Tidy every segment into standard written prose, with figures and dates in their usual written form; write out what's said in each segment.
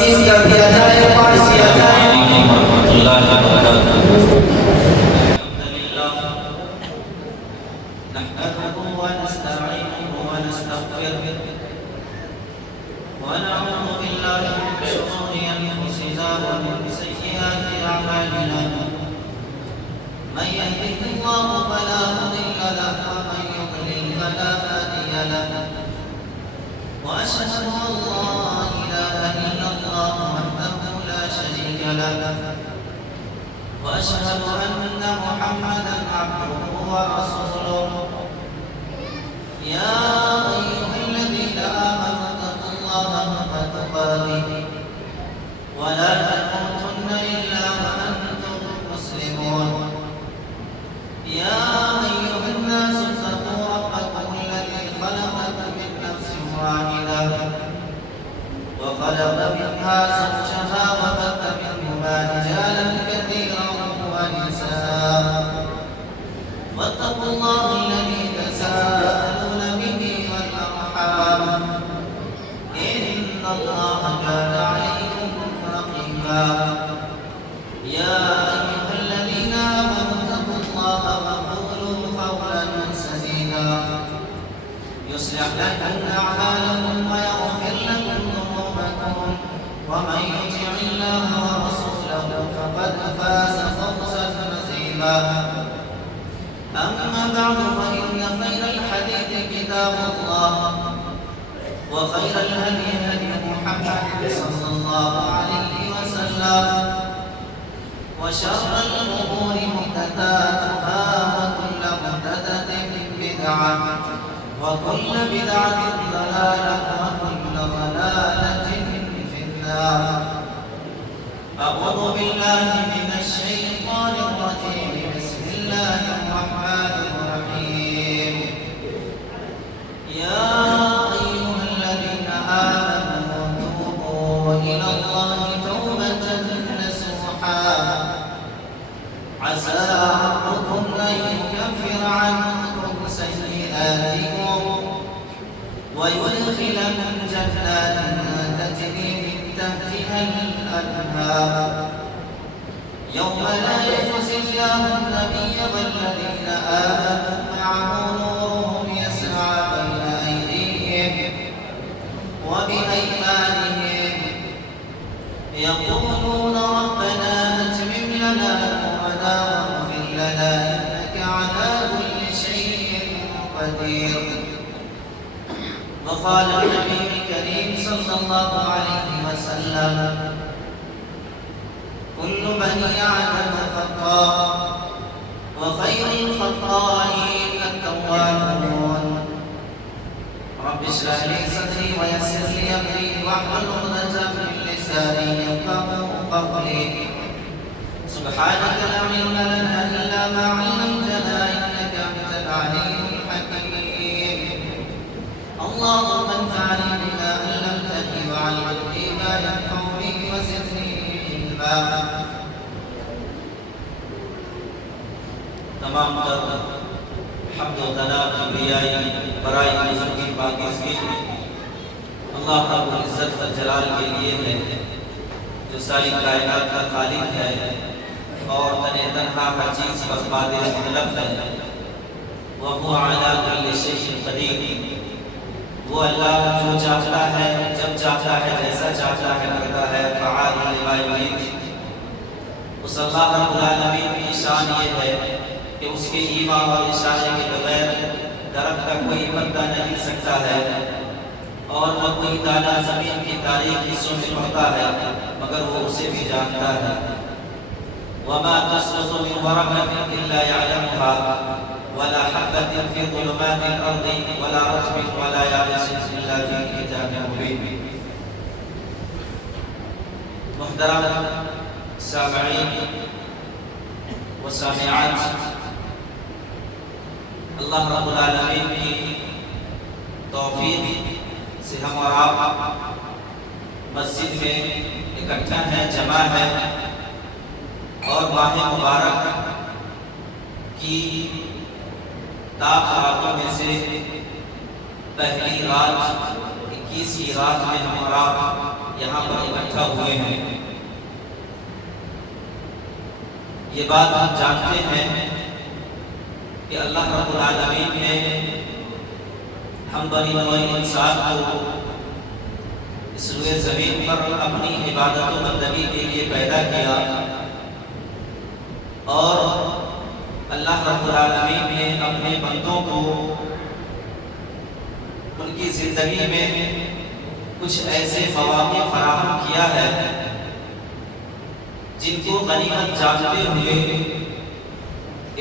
تقسیم کر دیا جائے، پانچ دیا جائے۔ ورحمۃ اللہ وبرکاتہ۔ نحمده ونستعينه ونستغفره ونعوذ بالله من شرور أنفسنا ومن سيئات أعمالنا، من يهده الله فلا مضل له ومن يضلل فلا هادي له، وأشهد أن لا إله إلا الله وحده لا شريك له، وأشهد أن محمدا عبده ورسوله. يا أيها الذين آمنوا اتقوا الله حق تقاته ولا تموتن إلا وأنتم مسلمون. يا أيها الناس اتقوا ربكم الذي خلقكم من نفس واحدة وخلق منها زوجها وبث منهما رجالا كثيرا ونساء، واتقوا الله الذي تساءلون به والأرحام، إن الله كان عليكم رقيبا. يا أيها الذين آمنوا اتقوا الله وقولوا قولا سديدا يصلح لكم أعمالكم ويغفر لكم ذنوبكم، ومن يطع الله ورسوله فقد فاز فوزا عظيما. أما بعد فإن خير الحديث كتاب الله، وخير الهدي هدي محمد صلى الله عليه وسلم، وشر الأمور محدثاتها، وكل محدثة بدعة، وكل بدعة ضلالة، وكل ضلالة في النار. أعوذ بالله من الشيطان الرجيم. بسم الله الرحمن الرحيم. يا أيها الذين آمنوا توبوا إلى الله توبة نصوحا، عسى ربكم أن يكفر عنكم سيئاتكم ويدخلكم جنات تجري من تحتها الأنهار، يوم لا يخزي الله النبي والذين آمنوا معه نورهم يسعى بين أيديهم وبأيمانهم، يقولون ربنا أتمم لنا نورنا واغفر لنا إنك على كل شيء قدير. وقال النبي الكريم صلى الله عليه وسلم: كل بني آدم خطاء وخير الخطائين التوابون. رب اشرح لي صدري ويسر لي أمري واحلل عقدة من لساني يفقهوا قولي. سبحانك لا علم لنا إلا ما علمتنا إنك أنت العليم الحكيم. اللهم انفعني بما علمتني وعلمني ما ينفعني وزدني علما. تمام تر حمد و ثنا کبریائی برائے نظر کی پاکیزگی اللہ رب العزت و جلال کے لیے ہے، جو ساری کائنات کا خالق ہے اور تنہا ہر چیز پر قادر مطلب ہے۔ وَهُوَ عَلَىٰ كُلِّ شَيْءٍ قَدِيرٌ، وہ اللہ جو چاہتا ہے، جب چاہتا ہے، جیسا چاہتا ہے کرتا ہے۔ فعال لما یرید، اس اللہ رب العالمین کی شان یہ ہے کہ اس کے ایمان اور اشارے کے بغیر درخت کا کوئی پتا نہیں ہل سکتا ہے، اور وہ کوئی دانہ زمین کی تاریک حصوں میں پڑتا ہے مگر وہ اسے بھی جانتا ہے۔ وما تسقط من ورقة إلا يعلمها ولا حبة في ظلمات الأرض ولا رطب ولا يابس إلا في كتاب مبين۔ محترم سامعین و سامعات، اللہ رب العالمین کی توفیق سے ہم اور آپ مسجد میں اکٹھا ہیں، جمع ہیں، اور ماہ مبارک کی تاک راتوں میں سے پہلی رات 21 رات میں ہم اور آپ یہاں پر اکٹھا ہوئے ہیں، یہ بات ہم جانتے ہیں کہ اللہ رب العالمین نے ہم بنی نوع انسان کو اس روئے زمین پر اپنی عبادت و بندگی کے لیے پیدا کیا، اور اللہ رب العالمین نے اپنے بندوں کو ان کی زندگی میں کچھ ایسے مواقع فراہم کیا ہے جن کو غنیمت جانتے ہوئے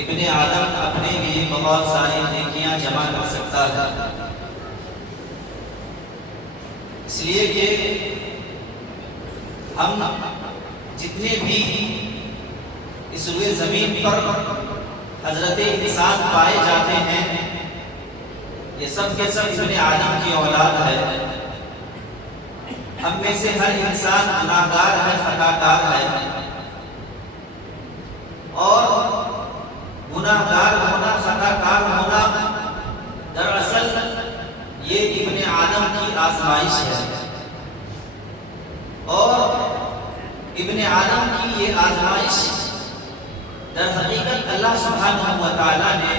ابن آدم اپنے لیے بہت ساری نیکیاں جمع کر سکتا ہے، اس لیے کہ ہم جتنے بھی اس روئے زمین پر حضرت انسان پائے جاتے ہیں یہ سب کے سب ابن آدم کی اولاد ہے۔ ہم میں سے ہر انسان گناہگار ہے، خطاکار ہے، اور گناہگار ہونا، خطاکار ہونا دراصل یہ ابن آدم کی آزمائش ہے، اور ابن آدم کی یہ آزمائش در حقیقت اللہ سبحانہ و تعالیٰ نے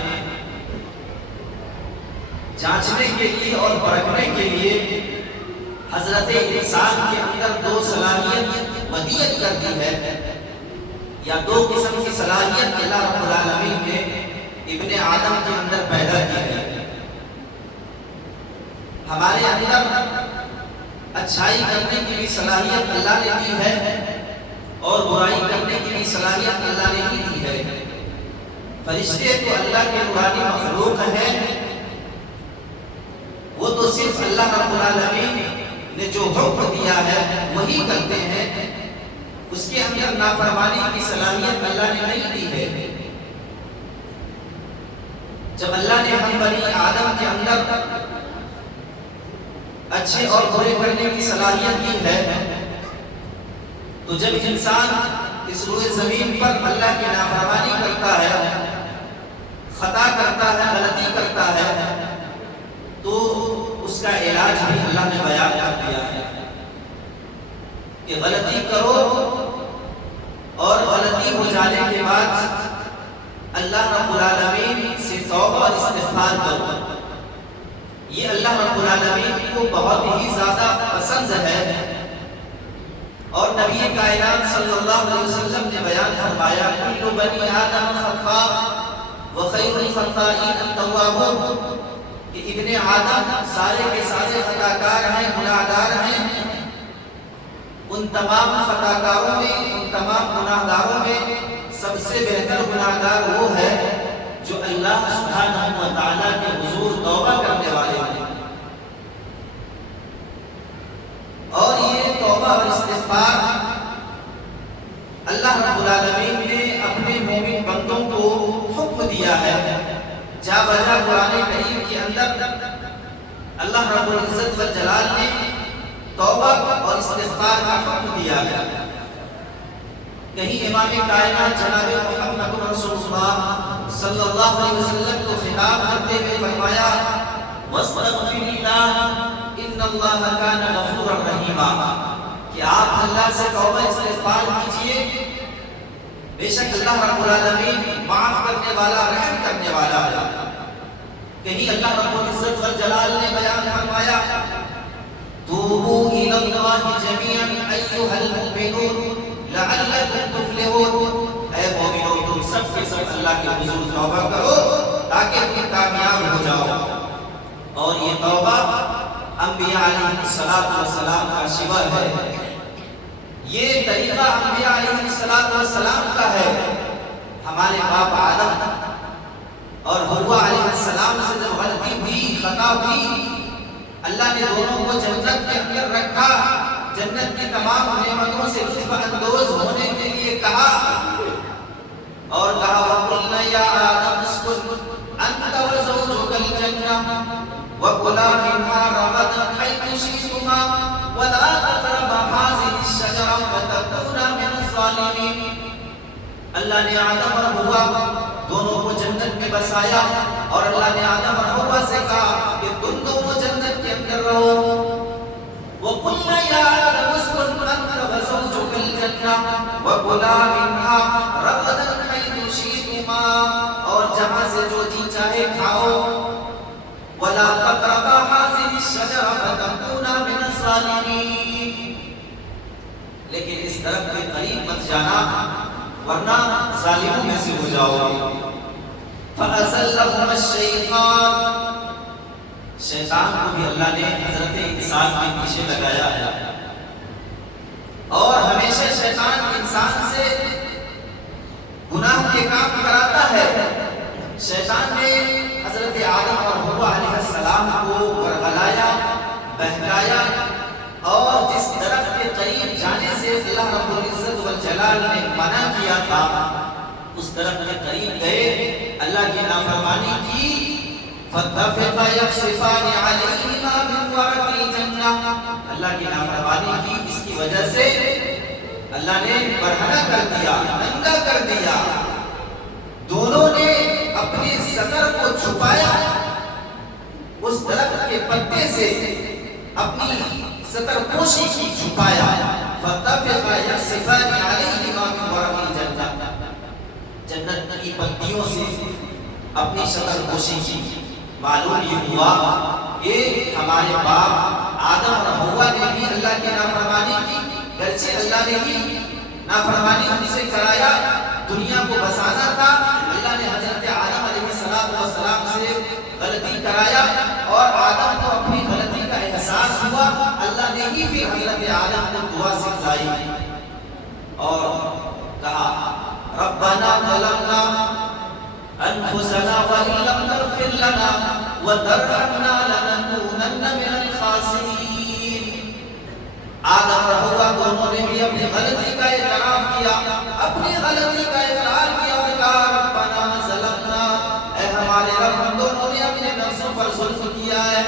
جانچنے کے لیے اور پرکھنے کے لیے حضرت انسان کے اندر دو صلاحیت ودیعت کر دی ہے، یا دو قسم کی صلاحیت اللہ رب العالمین نے ابن آدم کے اندر پیدا کی ہے۔ ہمارے اندر اچھائی کرنے کی بھی صلاحیت اللہ نے دی ہے، اور برائی کرنے کی بھی صلاحیت اللہ نے دی ہے۔ فرشتے تو اللہ کے روحانی مخلوق ہیں، وہ تو صرف اللہ رب العالمین نے جو حکم دیا ہے وہی کرتے ہیں، اس کے اندر نافرمانی کی صلاحیت اللہ نے نہیں دی ہے۔ جب اللہ نے ہم بنی آدم کے اندر اچھے اور برے کرنے کی صلاحیت دی ہے، تو جب انسان اس روئے زمین پر اللہ کی نافرمانی کرتا ہے، خطا کرتا ہے، غلطی کرتا ہے، تو اس کا علاج بھی اللہ نے بیان کر دیا ہے کہ غلطی کرو اور غلطی ہو جانے کے بعد اللہ رب العالمین سے توبہ اور استغفار کرو۔ یہ اللہ رب العالمین کو بہت ہی زیادہ پسند ہے، اور نبی کائنات صلی اللہ علیہ وسلم نے بیان فرمایا کل بنی آدم خطاء وخیر الخطائین التوابون، کہ ابن آدم سارے کے سارے خطاکار ہیں، گناہگار ہیں، ان تمام خطاکاروں میں، ان تمام گناہگاروں میں سب سے بہتر گناہگار وہ ہے جو اللہ سبحانہ و تعالیٰ کے حضور توبہ کرنے والے ہیں۔ اور یہ توبہ اور استغفار اللہ رب العالمین نے اپنے مومن بندوں کو حکم دیا ہے۔ جا بجا قرآن کریم کے اندر اللہ رب العزت والجلال نے توبہ اور استغفار کا حکم دیا ہے۔ کہیں امام کائنات جناب محمد رسول اللہ صلی اللہ علیہ وسلم کو خطاب کرتے ہوئے فرمایا وَاسْتَغْفِرِ اللَّهَ إِنَّ اللَّهَ كَانَ غَفُورًا رَحِيمًا، کہ آپ اللہ سے توبہ استغفار کیجئے، بے شک اللہ رب العالمین معاف کرنے والا، رحم کرنے والا ہے۔ کہیں اللہ رب العزت والجلال نے بیان فرمایا توبوا إِلَى اللَّهِ جَمِيعًا أَيُّهَا الْمُؤْمِنُونَ لَعَلَّكُمْ تُفْلِحُونَ، اے مومنو تم سب کے سب اللہ کے حضور توبہ کرو تاکہ تم کامیاب ہو جاؤ۔ اور یہ توبہ انبیاء علیہ السلام کا شیوہ ہے، یہ طریقہ انبیاء علیہ السلام کا ہے۔ ہمارے باپ آدم اور حوا علیہ السلام سے جب غلطی ہوئی، خطا ہوئی، اللہ نے دونوں کو جنت کے اندر رکھا، جنت کی تمام نعمتوں سے لطف اندوز ہونے کے لیے کہا، اور کہا وَقُلْنَا يَا آدَمُ اسْكُنْ أَنْتَ وَزَوْجُكَ الْجَنَّةَ وَكُلَا مِنْهَا رَغَدًا حَيْثُ شِئْتُمَا وَلَا تَقْرَبَا هَٰذِهِ الشَّجَرَةَ فَتَكُونَا مِنَ الظَّالِمِينَ۔ اللہ نے آدم اور حوا دونوں کو جنت میں بسایا، اور اللہ نے آدم اور حوا سے کہا کہ تم دونوں جنت کے اندر رہو۔ وَقُلْنَا يَا آدَمُ اسْكُنْ وَكُلَا مِنْهَا رَغَدًا حَيْثُ شِئْتُمَا اور جہاں سے جو جی چاہے کھاؤ وَلَا تَقْرَبَا هَٰذِهِ الشَّجَرَةَ فَتَكُونَا مِنَ الظَّالِمِينَ لیکن اس درخت کے قریب مت جانا ورنہ ظالموں میں سے ہو جاؤ گے۔ فَأَزَلَّهُمَا الشَّيْطَانُ شیطان کو بھی اللہ نے حضرت انسان کے پیچھے لگایا ہے، اور ہمیشہ شیطان انسان سے گناہ کے کام کراتا ہے۔ شیطان نے حضرت آدم اور حوا علیہ السلام کو ورغلایا، بہکایا، اور جس درخت کے قریب جانے سے اللہ رب العزت والجلال نے منع کیا تھا اس درخت کے قریب گئے، اللہ کی نافرمانی کی۔ فَاتَّفِقَا يَخْصِفَانِ عَلَيْهِمَا مِنْ وَرَقِ الْجَنَّةِ اللہ کی نافرمانی کی، اس کی وجہ سے اللہ نے برہنہ کر دیا، ننگا کر دیا۔ دونوں نے اپنے سطر کو چھپایا، اس درخت کے پتے سے اپنی سطر پوشی کی چھپایا۔ فَاتَّفِقَا يَخْصِفَانِ عَلَيْهِمَا مِنْ وَرَقِ الْجَنَّةِ جنت کی پتیوں سے اپنی سطر پوشی کی۔ معلوم یہ ہوا کہ ہمارے باپ آدم اور حوا نے بھی اللہ کی نافرمانی کی، گرچہ اللہ نے ہی نافرمانی ان سے کرایا، دنیا کو بسانا تھا، اللہ نے حضرت آدم علیہ السلام سے غلطی کرایا اور آدم کو اپنی غلطی کا احساس ہوا، اللہ نے ہی پھر حضرت آدم کو دعا سکھلائی اور کہا ربنا ظلمنا انفسنا وان لم تغفر لنا وترحمنا لنكونن من الخاسرین۔ آدم اور حوا دونوں نے بھی اپنی غلطی کا اعتراف کیا، اپنی غلطی کا اقرار کیا اور کہا ربنا ظلمنا، اے ہمارے رب ہم دونوں نے اپنے نفسوں پر ظلم کیا ہے۔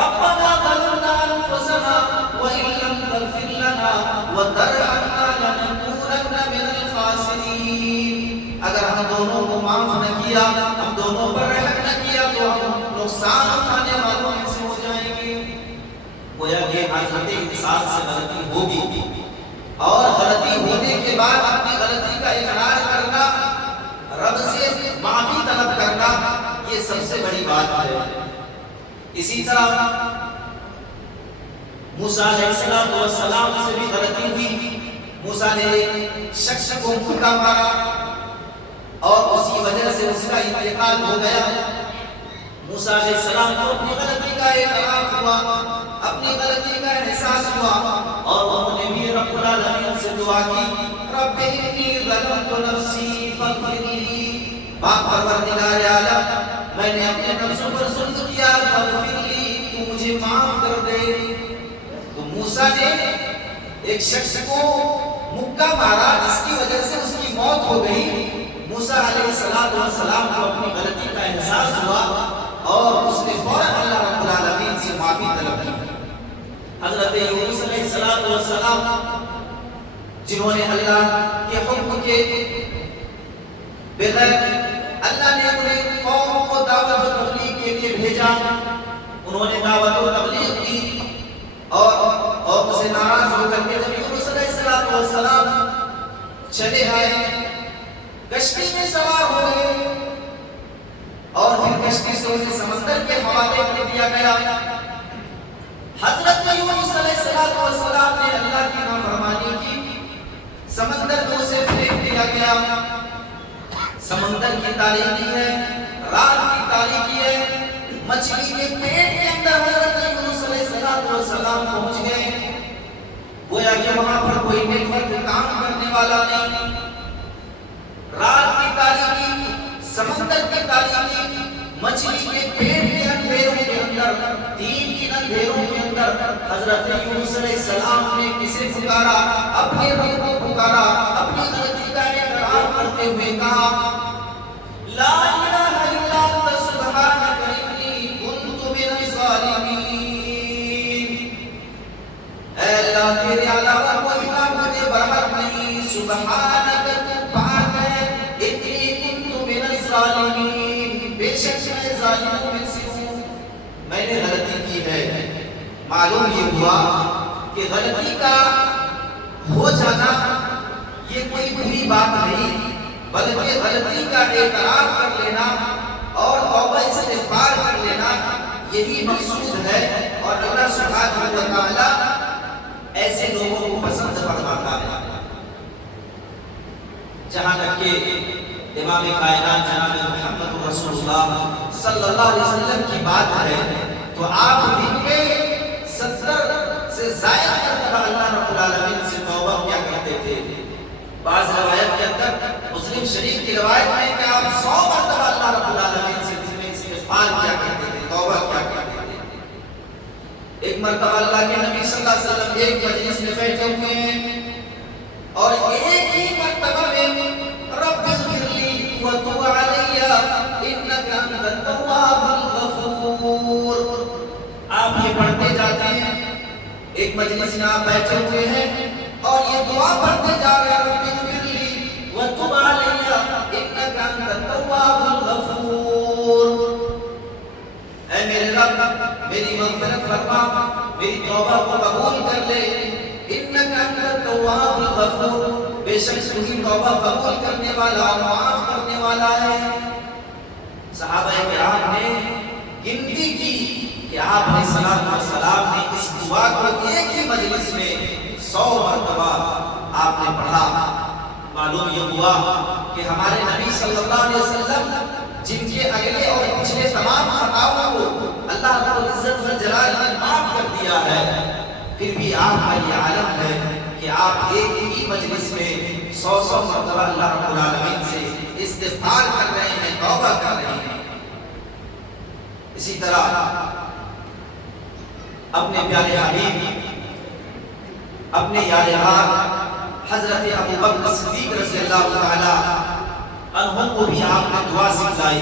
ربنا ظلمنا انفسنا وان لم تغفر لنا وترحمنا لنكونن من الخاسرین۔ اگر ہم دونوں کو معاف نہ کیا، ہم دونوں پر رحم نہ کیا تو ہم نقصان اٹھانے والوں میں سے ہو جائیں گے۔ گویا کہ حضرت انسان سے غلطی ہوگی اور غلطی ہونے کے بعد اپنی غلطی کا اقرار کرنا، رب سے معافی طلب کرنا، یہ سب سے بڑی بات ہے۔ اسی طرح موسیٰ علیہ السلام سے بھی غلطی ہوئی، موسیٰ نے شخص کو مکہ مارا اور اسی وجہ سے اس کا انتقال ہو گیا۔ موسیٰ علیہ السلام کو اپنی غلطی کا اعتراف ہوا، اپنی غلطی کا احساس ہوا، اور انہوں نے بھی رب العالمین سے دعا کی رب انی ظلمت نفسی فاغفر لی، پاک پروردگار عالم میں نے اپنے نفسوں پر ظلم کیا، فاغفر لی، تو مجھے معاف کر دے۔ تو موسیٰ نے ایک شخص کو مکہ مارا جس کی وجہ سے اس کی موت ہو گئی۔ موسیٰ علیہ السلام کو اپنی غلطی کا احساس ہوا اور اس نے فوراً اللہ رب العالمین سے معافی طلب کی۔ حضرت یونس علیہ السلام جنہوں نے اللہ کے حکم کے بغیر اللہ نے انہیں قوم کو دعوت و تبلیغ کے لیے بھیجا، انہوں نے دعوت و تبلیغ کی اور قوم سے ناراض ہو کر کے جب یونس علیہ السلام چلے آئے، کشتی میں سوار ہو گئے اور پھر کشتی سے اسے سمندر کے حوالے کر دیا گیا۔ حضرت یونس علیہ السلام نے اللہ کی نافرمانی کی، سمندر کو اسے پھینک دیا گیا۔ سمندر کی تاریکی ہے، رات کی تاریکی ہے، مچھلی کے پیٹ کے اندر حضرت یونس علیہ السلام پہنچ گئے۔ گویا کہ وہاں پر کوئی نیٹ ورک کام کرنے والا نہیں، رات کی تاریکی، سمندر کی تاریکی، مچھلی کے پیٹ کے اندھیروں کے اندر، دین کی اندھیروں کے اندر حضرت یونس علیہ السلام نے کسے پکارا؟ اپنے رب کو پکارا، اپنی غلطی کا اقرار کرتے ہوئے کہا لا الہ الا انت سبحانک انی کنت من الظالمین۔ اے اللہ تیرے علاوہ کوئی معبود برحق نہیں، سبحانک تو پاک ہے، انی کنت من الظالمین، بے شک میں ظالموں میں سے ہوں، میں نے غلطی کی ہے۔ معلوم یہ ہوا کہ غلطی کا ہو جانا یہ کوئی بری بات نہیں، بلکہ غلطی کا اعتراف کر لینا اور توبہ استغفار کر لینا یہی مقصود ہے، اور اللہ سبحانہ و تعالی ایسے لوگوں کو پسند فرماتا ہے۔ جہاں تک کہ امام کائنات جناب محمد رسول اللہ صلی اللہ علیہ وسلم کی بات ہے تو آپ دن میں 70 سے زائد مرتبہ اللہ رب العالمین سے توبہ کیا کرتے تھے۔ بعض روایت کے اندر مسلم شریف کی روایت میں کہ آپ 100 مرتبہ اللہ رب العالمین سے دن میں استغفار کیا کرتے تھے، توبہ کیا کرتے تھے۔ ایک مرتبہ اللہ کے نبی صلی اللہ علیہ وسلم ایک مجلس میں بیٹھے ہوئے ہیں اور ایک ہی مرتبہ میں رب اغفر لی وتب علی انک انت التواب الغفور آپ یہ پڑھتے جاتے ہیں۔ ایک مجلس میں آپ بیٹھے ہوئے ہیں اور یہ دعا پڑھتے جا رہے ہیں، رب اغفر لی وتب علی انک انت التواب الغفور، اے میرے رب میری مغفرت فرما، میری توبہ کو قبول کر لے، انک انت التواب الغفور، بے شک تو ہی توبہ قبول کرنے والا اور معاف کرنے والا ہے۔ صحابہ کرام نے گنتی کی کہ آپ علیہ الصلوۃ والسلام نے اس دعا کو ایک ہی مجلس میں 100 مرتبہ آپ نے پڑھا۔ معلوم یہ ہوا کہ ہمارے نبی صلی اللہ علیہ وسلم جن کے اگلے اور پچھلے تمام خطاؤں کو اللہ رب العزت والجلال نے معاف کر دیا ہے، پھر بھی آپ کا یہ عالم ہے کہ آپ ایک ہی مجلس میں 100 مرتبہ اللہ رب العالمین سے استغفار کر رہے ہیں، توبہ کر رہے ہیں۔ اسی طرح اپنے پیارے حبیب، اپنے یار حضرت ابو بکر صدیق رضی اللہ تعالی عنہ کو بھی آپ نے دعا سکھلائی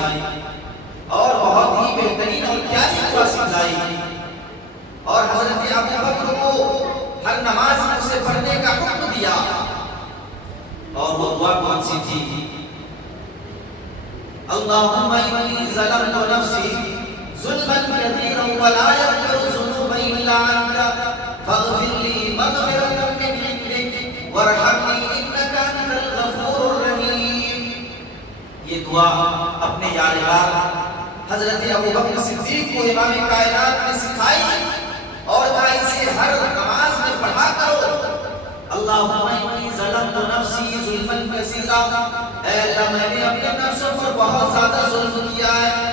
اور بہت ہی بہترین اور پیاری دعا سکھلائی، اور حضرت ابو بکر کو ہر نماز میں اسے پڑھنے کا حکم دیا، اور وہ دعا کون سی تھی؟ اللہم انی ظلمت نفسی ظلما کثیرا ولا یغفر الذنوب الا انت فاغفر لی مغفرۃ من عندک وارحمنی انک انت الغفور الرحیم۔ یہ دعا اپنے یار حضرت ابو بکر صدیق کو امام کائنات نے سکھائی اور کہا اسے ہر نماز میں پڑھا کرو۔ اللہم انی ظلمت نفسی ظلما کثیرا، اے اللہ میں نے اپنے نفس پر بہت زیادہ ظلم کیا ہے،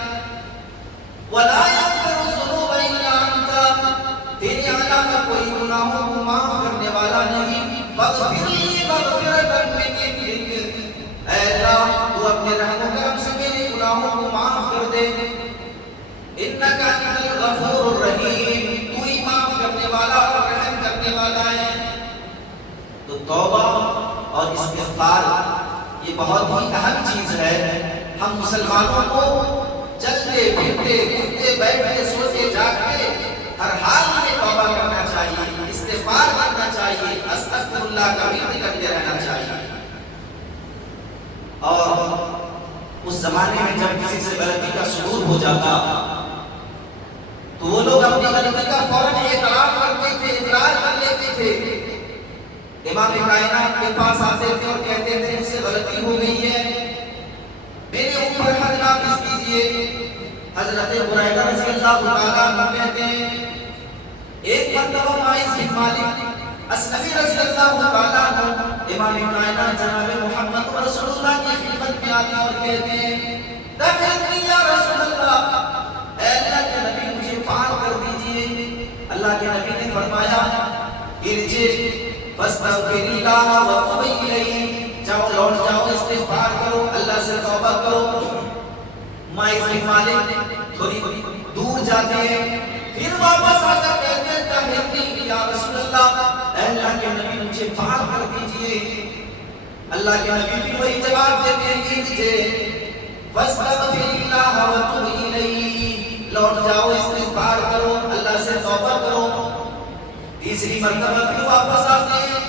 ولا یغفر الذنوب الا انت، تیرے علاوہ کوئی گناہوں کو معاف کرنے والا نہیں، فاغفر لی مغفرۃ من عندک، اے اللہ تو اپنے رحم و کرم سے میرے گناہوں کو معاف کر دے، انک انت الغفور الرحیم، تو ہی معاف کرنے والا اور رحم کرنے والا ہے۔ تو توبہ اور استغفار یہ بہت ہی اہم چیز ہے۔ ہم مسلمانوں کو چلتے پھرتے اٹھتے بیٹھتے سوتے جاگتے ہر حال میں توبہ کرنا چاہیے، استغفار کرنا چاہیے، استغفر اللہ کا ذکر کرتے رہنا چاہیے۔ اور اس زمانے میں جب کسی سے غلطی کا ثبوت ہو جاتا تو وہ لوگ اپنی غلطی کا فوراً اعتراف کرتے تھے، اقرار کر لیتے تھے۔ امام کائنات کے پاس آتے تھے اور کہتے تھے مجھ سے غلطی ہو گئی ہے، میرے اوپر حد نافذ کیجیے۔ حضرت ہریرہ رضی اللہ تعالیٰ عنہ کہتے ہیں ایک مرتبہ معاذ بن مالک اسلمی رضی اللہ تعالیٰ عنہ امام کائنات جناب محمد رسول اللہ کی خدمت میں آتے اور کہتے ہیں تغفر یا رسول اللہ، اے اللہ کے نبی مجھے پاک کر دیجئے۔ اللہ کے نبی نے فرمایا ارجع فاستغفر اللہ وتوب الیہ، جاؤ لوٹ جاؤ استغفار کرو، اللہ سے توبہ کرو۔ معاذ بن مالک تھوڑی دور جاتے ہیں، پھر واپس آ کر کہتے ہیں تغفر یا رسول اللہ، اے اللہ کے نبی مجھے پاک کر دیجئے۔ اللہ کے نبی بھی وہی جواب دیتے ہیں ارجع فاستغفر اللہ وتوب الیہ، لوٹ جاؤ استغفار کرو، اللہ سے توبہ کرو۔ تیسری مرتبہ پھر واپس آتے ہیں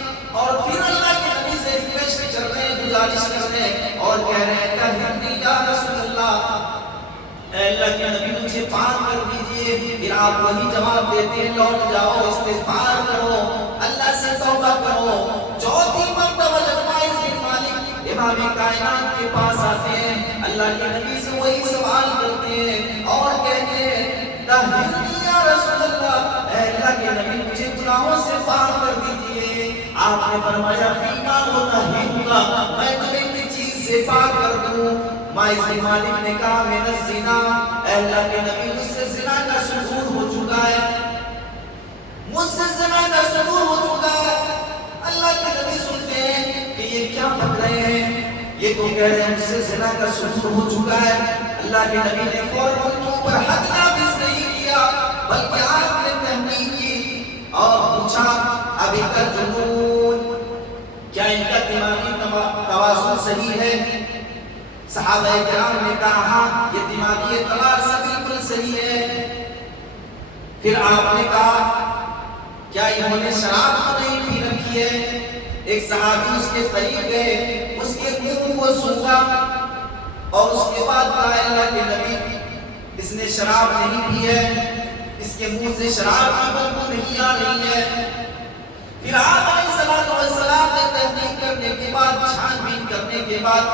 اور پھر اللہ کے نبی سے ریکویسٹ کر رہے ہیں، گزارش کر رہے ہیں اور کہہ رہے ہیں کہ یا رسول اللہ، اے اللہ کے نبی مجھے پاک کر دیجئے۔ پھر آپ وہی جواب دیتے ہیں لوٹ جاؤ استغفار کرو، اللہ سے توبہ کرو۔ کائنات کے پاس آتے ہیں، اللہ کے نبی سے وہی سوال کرتے ہیں اور کہتے ہیں طہرنی یا رسول اللہ، اے اللہ کے نبی مجھے گناہوں سے پاک کر دیجئے۔ آپ نے فرمایا فیما طہرنکا، میں تمہیں کس چیز سے پاک کر دوں؟ مائز بن مالک نے کہا من الزنا، اے اللہ کے نبی مجھ سے زنا کا صدور ہو چکا ہے، مجھ سے زنا کا صدور ہو چکا ہے۔ اللہ کے نبی سنتے ہیں کہ یہ کیا بک رہے ہیں، یہ تو کہہ رہے ہیں مجھ سے زنا کا صدور ہو چکا ہے۔ اللہ کے نبی نے فوراً ان کے اوپر حد نافذ نہیں کیا، بلکہ آپ نے تحقیق کی اور پوچھا ابھی تک جنون، کیا ان کا دماغی توازن صحیح ہے؟ صحابہ کرام نے کہا ہاں یہ دماغی اعتبار سے بالکل صحیح ہے۔ پھر آپ نے کہا کیا انہوں نے شراب تو نہیں پی رکھی ہے؟ ایک صحابی اس کے قریب گئے، اس کے منہ کو سونگا اور اس کے بعد کہا اللہ کے نبی اس نے شراب نہیں پی ہے، اس کے منہ سے شراب کی بدبو نہیں آ رہی ہے۔ پھر آپ علیہ السلام نے تحقیق کرنے کے بعد، چھان بین کرنے کے بعد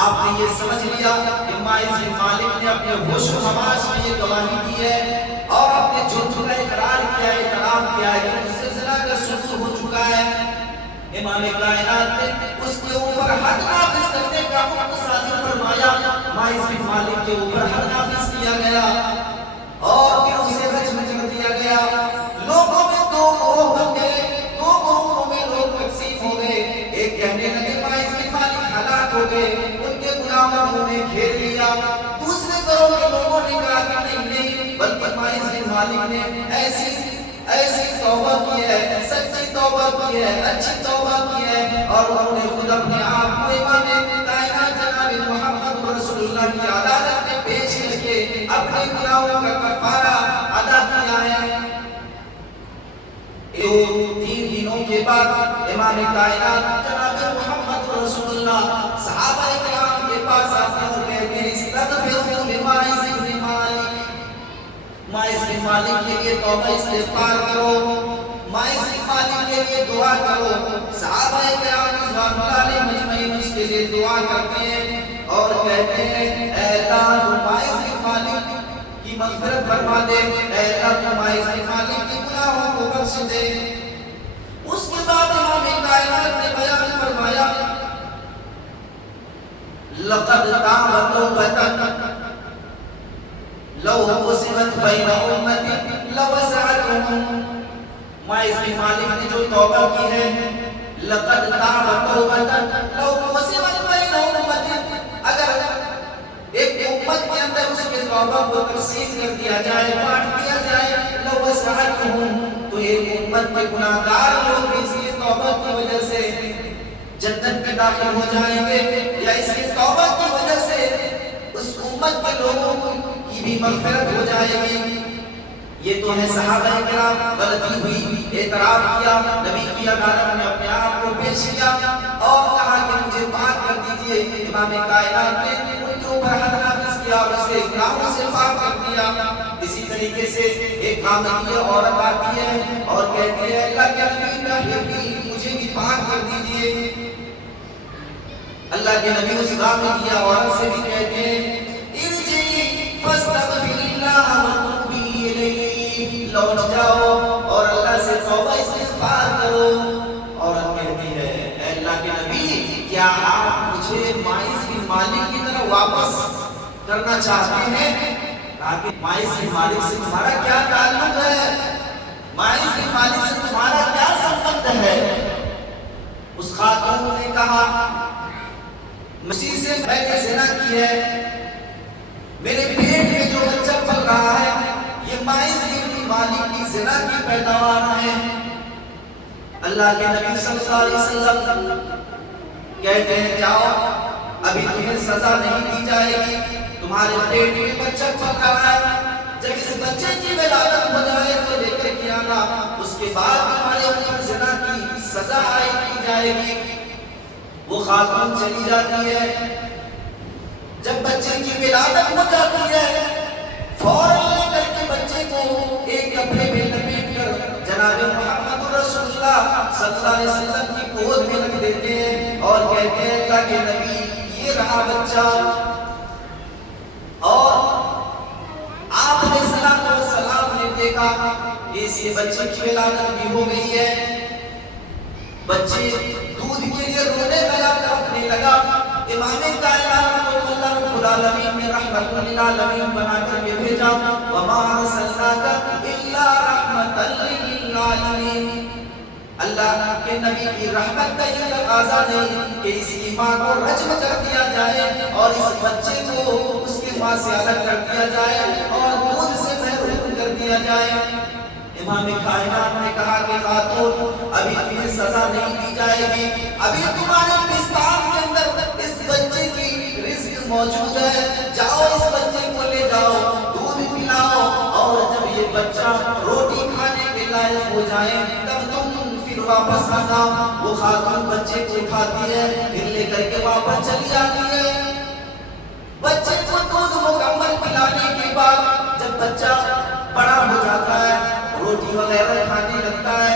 آپ نے یہ سمجھ لیا کہ مائز بن مالک نے اپنے ہوش و حواس میں یہ گواہی دی ہے اور اپنے جرم کا اقرار کیا ہے، اعتراف کیا ہے کہ مجھ سے زنا کا صدور ہو چکا ہے۔ امام کائنات نے اس کے اوپر حد نافذ کرنے کا حکم صادر فرمایا، مائز بن مالک کے اوپر حد نافذ کیا گیا اور پھر اسے رجم کر دیا گیا۔ لوگوں میں دو گروہ بن گئے، دو گروہوں میں لوگ تقسیم ہو گئے، ایک کہنے لگے مائز بن مالک ہلاک ہو گئے، ان کے گناہوں نے گھیر لیا۔ دوسرے گروہ کے لوگوں نے کہا کہ نہیں بلکہ مائز بن مالک نے ایسی توبہ کی ہے، سچی توبہ کی ہے، اچھی توبہ کی ہے اور انہوں نے خود اپنے آپ کو امام کائنات جناب محمد رسول اللہ کی عدالت میں پیش کر کے اپنے گناہوں کا کفارہ ادا کیا ہے۔ 3 دنوں کے بعد امام کائنات جناب محمد رسول اللہ صحابہ کرام کے پاس آتے اور کہتے ہیں استغفروا لمائز بن مالک، مائز بن مالک کے لیے توبہ استغفار کرو، مائز بن مالک کے لیے دعا کرو۔ صحابہ کرام رضوان اللہ علیہم اجمعین اس کے لیے دعا کرتے ہیں اور کہتے ہیں اے اللہ تو مائز بن مالک کی مغفرت فرما دے، اے اللہ تو مائز بن مالک کے گناہوں کو بخش دے۔ اس کے بعد امام کائنات نے بیان فرمایا لقد تاب توبة لو قسمت بین امتی لوسعتهم، مائز بن مالک نے جو توبہ کی ہے لقد تاب توبة لو قسمت بین امتی، اگر ایک امت کے اندر اس کے توبہ کو تقسیم کر دیا جائے، بانٹ دیا جائے، لوسعتهم، تو ایک امت کے گناہگار لوگ بھی اس کی توبہ کی وجہ سے جنت میں داخل ہو جائیں گے، یا اس کی توبہ کی وجہ سے اس امت کے لوگوں کی بھی مغفرت ہو جائے گی۔ یہ تو ہے صحابہ کرام، غلطی ہوئی، اعتراف کیا، نبی کی عدالت میں اپنے آپ کو پیش کیا اور کہا کہ مجھے پاک کر دیجئے۔ امام کائنات نے ان کے اوپر حد نافذ کیا اور اسے گناہوں سے پاک کر دیا۔ اسی طریقے سے ایک قامتی عورت آتی ہے اور کہتی ہے اللہ کے نبی مجھے بھی پاک کر دیجئے۔ اللہ کے نبی اس قامتی عورت سے بھی کہتے ہیں ارجعی فاستغفری اللہ وتوبی الیہ، لوٹ جاؤ اور اللہ سے توبہ استغفار کرو۔ عورت کہتی ہے اے اللہ کے نبی کیا آپ مجھے مائز بن مالک کی طرح واپس کرنا چاہتے ہیں؟ تاکہ مائز بن مالک سے تمہارا کیا تعلق ہے، مائز بن مالک سے تمہارا کیا سمبند ہے؟ اس خاتون نے کہا مسیح سے میں نے زنا کی ہے، میرے پیٹ میں جو بچہ پل رہا ہے یہ مائز بن مالک کی زنا کی پیداوار ہے۔ اللہ کے نبی صلی اللہ علیہ وسلم کہتے ہیں جاؤ ابھی تمہیں سزا نہیں دی جائے گی، تمہارے پیٹ میں بچہ پل رہا ہے، جب اس بچے کی ولادت ہو جائے تو لے کر کے آنا، اس کے بعد تمہارے اوپر زنا کی سزا عائد کی جائے گی۔ وہ خاتون چلی جاتی ہے، جب بچے کی ولادت ہو جاتی ہے فوراً لے کر کے بچے کو ایک کپڑے میں لپیٹ کر جناب محمد رسول اللہ صلی اللہ علیہ وسلم کی گود میں رکھ دیتے ہیں اور کہتے ہیں اللہ کے نبی یہ رہا بچہ. اور آپ علیہ السلام نے دیکھا کہ اس بچے کی ولادت بھی ہو گئی ہے. بچے دودھ کے لیے رونے لگا, تڑپنے لگا. امام کائنات کو اللہ رب العالمین نے رحمت للعالمین بنا کر کے بھیجا. وما ارسلناک الا رحمۃ للعالمین. اللہ کے نبی کی رحمت کا یہ تقاضا نہیں کہ اس کی ماں کو رجم کر دیا جائے اور اس بچے کو اس کی ماں سے الگ کر دیا جائے اور دودھ سے محروم کر دیا جائے. امام کائنات نے کہا کہ خاتون ابھی تمہیں سزا نہیں دی جائے گی, ابھی تمہارے پستان کے اندر اس بچے کی رزق موجود ہے. جاؤ اس بچے کو لے جاؤ, دودھ پلاؤ, اور جب یہ بچہ روٹی کھانے کے لائق ہو جائے تب تم پھر واپس آنا. وہ خاتون بچے کو اٹھاتی ہے, پھر لے کر کے واپس چلی آتی ہے. بچے کو دودھ مکمل پلانے کے بعد جب بچہ بڑا ہو جاتا ہے, روٹی وغیرہ کھانے لگتا ہے,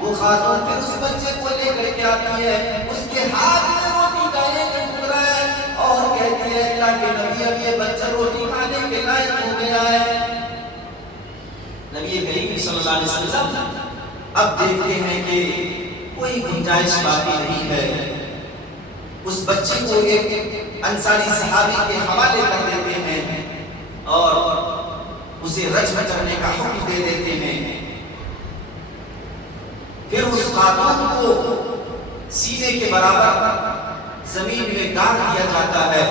وہ خاتون پھر اس بچے کو لے کر کے آتی ہے. اس کے ہاتھ میں روٹی کا ایک ٹکڑا ہے اور کہتی ہے اللہ کے نبی اب یہ بچہ روٹی کھانے کے لائق ہو گیا ہے. نبی کریم صلی اللہ علیہ وسلم اب دیکھتے ہیں کہ کوئی گنجائش باقی نہیں ہے. اس بچے کو ایک انصاری صحابی کے حوالے کر دیتے ہیں اور اسے رجم کرنے کا حکم دے دیتے ہیں. پھر اس خاتون کو سینے کے برابر زمین میں گاڑ دیا جاتا ہے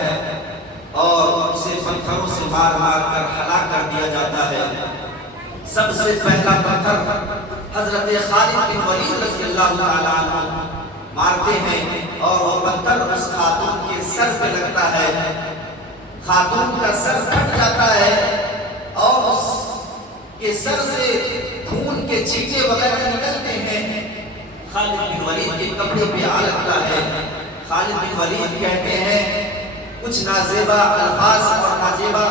اور اسے پتھروں سے مار مار کر ہلاک کر دیا جاتا ہے. سب سے پہلا پتھر حضرت خالد بن ولید رضی اللہ تعالیٰ عنہ مارتے ہیں اور وہ پتھر اس خاتون کے سر پہ لگتا ہے. خاتون کا سر پھٹ جاتا ہے اور اس کے سر سے خون کے چھینٹے وغیرہ نکلتے ہیں. خالد بن ولید کے کپڑے پہ آ لگتا ہے. خالد بن ولید کہتے ہیں کچھ نازیبا الفاظ اور نازیبا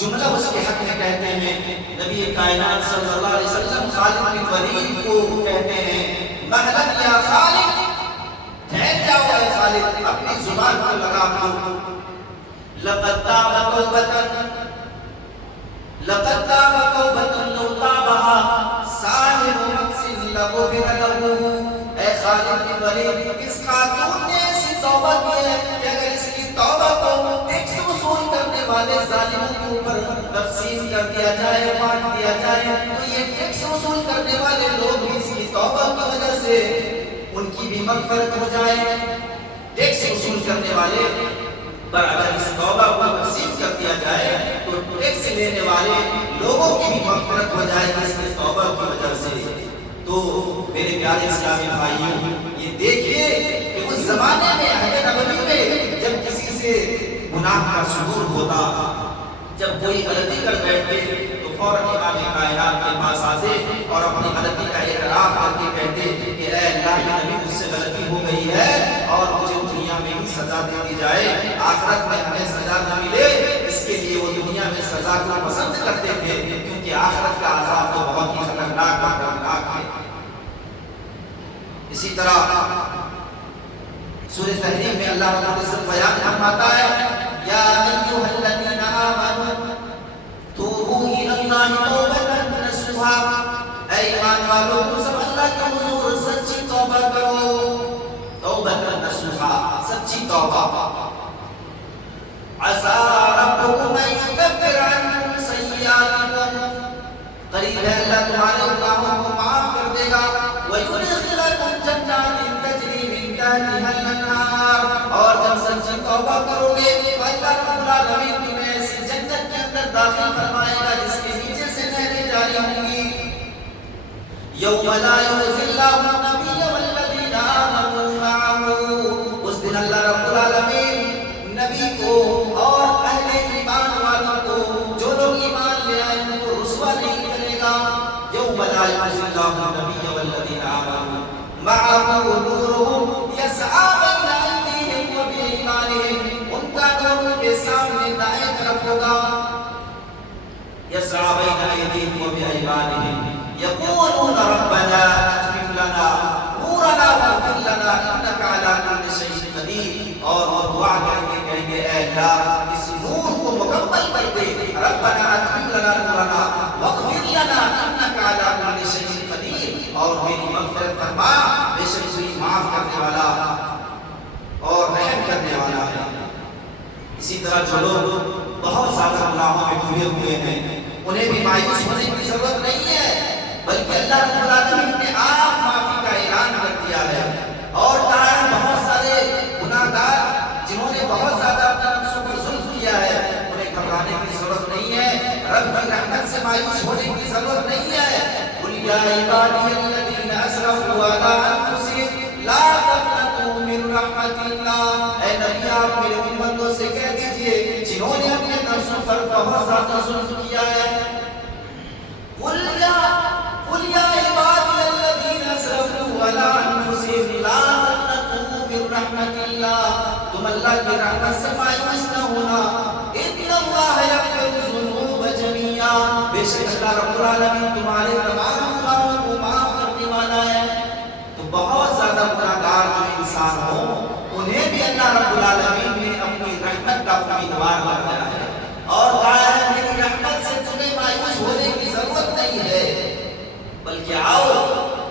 جملہ اس کے حق میں کہتے ہیں. نبی کائنات صلی اللہ علیہ وسلم خالد بن ولید کو کہتے ہیں مہلک یا خالد, ٹھہر جاؤ اے خالد, اپنی زبان کو لگام دو. لقد تاب توبۃ لقد تاب توبۃ لو تابها ساحر مقصد لغفر له. اے خالد بن ولید, اس خاتون نے ایسی توبہ کی ہے کہ اگر اس کی توبہ کو ٹیکس وصول کرنے والے ظالموں کے اوپر تقسیم کر دیا جائے, بانٹ دیا جائے, تو یہ ٹیکس وصول کرنے والے لوگ بھی اس کی توبہ کی وجہ سے ان کی بھی مغفرت ہو جائے. ٹیکس وصول کرنے والے پر اگر اس توبہ کو تقسیم کر دیا جائے تو ٹیکس لینے والے لوگوں کی بھی مغفرت ہو جائے گی اس کی توبہ کی وجہ سے. تو میرے پیارے اسلامی بھائیوں, یہ دیکھیے کہ اس زمانے میں عہد نبوی میں جب کسی سے گناہ کا شعور ہوتا, جب کوئی غلطی کر بیٹھتے تو فوراً امام کائنات کے پاس آتے اور اپنی غلطی کا اعتراف کر کے کہتے کہ اے اللہ کے نبی مجھ سے غلطی ہو گئی ہے اور مجھے دنیا میں ہی سزا دے دی جائے, آخرت میں ہمیں سزا نہ ملے. اس کے لیے وہ دنیا میں سزا کو پسند کرتے تھے کیونکہ آخرت کا عذاب تو بہت ہی خطرناک اور دردناک ہے. اسی طرح سورہ تحریم میں اللہ رب العزت بیان فرماتا ہے یا ایھا الذین آمنوا توبوا الی اللہ توبۃ نصوحا. اے ایمان والو تم سب اللہ کے حضور سچی توبہ کرو, توبۃ نصوحا, سچی توبہ. عسى ربكم ان يكفر عنكم سیئاتکم, قریب ہے اللہ تمہارے گناہوں کو معاف کر دے گا. وَيُدْخِلَكُمْ جَنَّاتٍ تَجْرِي مِن تَحْتِهَا الْأَنْهَارُ, اور جب سچی توبہ کرو گے تو اللہ رب العالمین تمہیں ایسی جنت کے اندر داخل فرمائے گا جس کے نیچے سے نہریں جاری ہوں گی. يَوْمَ لَا يُخْزِي اللَّهُ النَّبِيَّ وَالَّذِينَ آمَنُوا مَعَهُ, اس دن اللہ رب العالمین نبی کو اور اہل ایمان والوں کو جو لوگ ایمان لے آئے ان کو رسوا نہیں کرے گا. يَوْمَ لَا يُخْزِي اللَّهُ النَّبِيَّ وَالَّذِينَ آمَنُوا مَعَهُ نُورُهُمْ يَسْعَىٰ بَيْنَ أَيْدِيهِمْ وَبِأَيْمَانِهِمْ, ان کا نور ان کے سامنے دائیں طرف ہوگا. يَسْعَىٰ بَيْنَ أَيْدِيهِمْ وَبِأَيْمَانِهِمْ يَقُولُونَ رَبَّنَا أَتْمِمْ لَنَا علی کل شیء قدیر، اور وہ دعا کریں گے، کہیں گے اے اللہ اس نور کو مکمل کر دے، ربنا اتمم لنا نورنا واغفر لنا انک علی کل شیء قدیر، اور میری مغفرت فرما، بے شک تو معاف کرنے والا اور رحم کرنے والا ہے۔ اسی طرح جو لوگ بہت زیادہ گناہوں میں ڈوبے ہوئے ہیں انہیں بھی مایوس ہونے کی ضرورت نہیں ہے، بلکہ اللہ رب العالمین نے آپ معافی کا اعلان کر دیا ہے اور کہا ہے بہت سارے گناہ گار جنہوں نے بہت زیادہ اپنے نفسوں پر ظلم کیا ہے انہیں گھبرانے کی ضرورت نہیں ہے، رب کی رحمت سے مایوس ہونے کی ضرورت نہیں ہے۔ قل یا عبادی الذین اسرفوا علی انفسہم لا تقنطوا من رحمت اللہ، اے نبی آپ میرے امتوں سے کہہ دیجئے جنہوں نے اپنے نفسوں پر بہت زیادہ ظلم کیا ہے، قل یا عبادی الذین اسرفوا علی انفسہم لا تقنطوا من رحمت اللہ، تم اللہ کی رحمت سے مایوس نہ ہونا، ان اللہ یغفر الذنوب جميعا، بے شک اللہ رب العالمین تمہارے تمام گناہوں کو معاف کرنے والا ہے۔ تو بہت زیادہ گناہ گار جو انسان ہوں انہیں بھی اللہ رب العالمین نے اپنی رحمت کا امیدوار بنایا ہے اور کہا ہے میری رحمت سے تمہیں مایوس ہونے کی ضرورت نہیں ہے، بلکہ آؤ